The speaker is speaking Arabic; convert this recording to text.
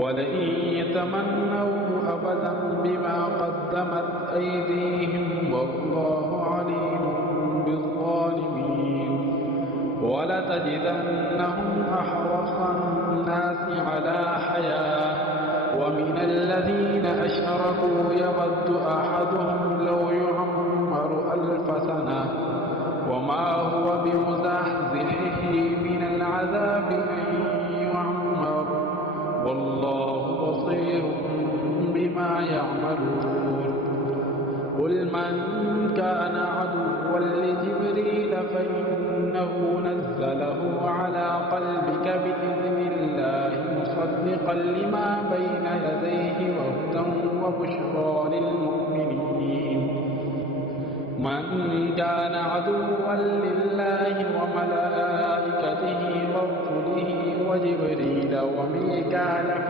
ولن يتمنوا أبدا بما قدمت أيديهم والله عليم بالظالمين ولتجدنهم أحرص الناس على حياة ومن الذين أشركوا يود أحدهم لو يعمر 1000 سنة وما هو بمزحزحه من العذاب أن يعمر والله بصير بما يعملون قل من كان عدوا لجبريل فإنه نزله على قلبك بإذن الله مصدقا لما بين يديه وهدى وبشرى للمؤمنين من كان عدوا لله وملائكته ورسله وجبريل وميكال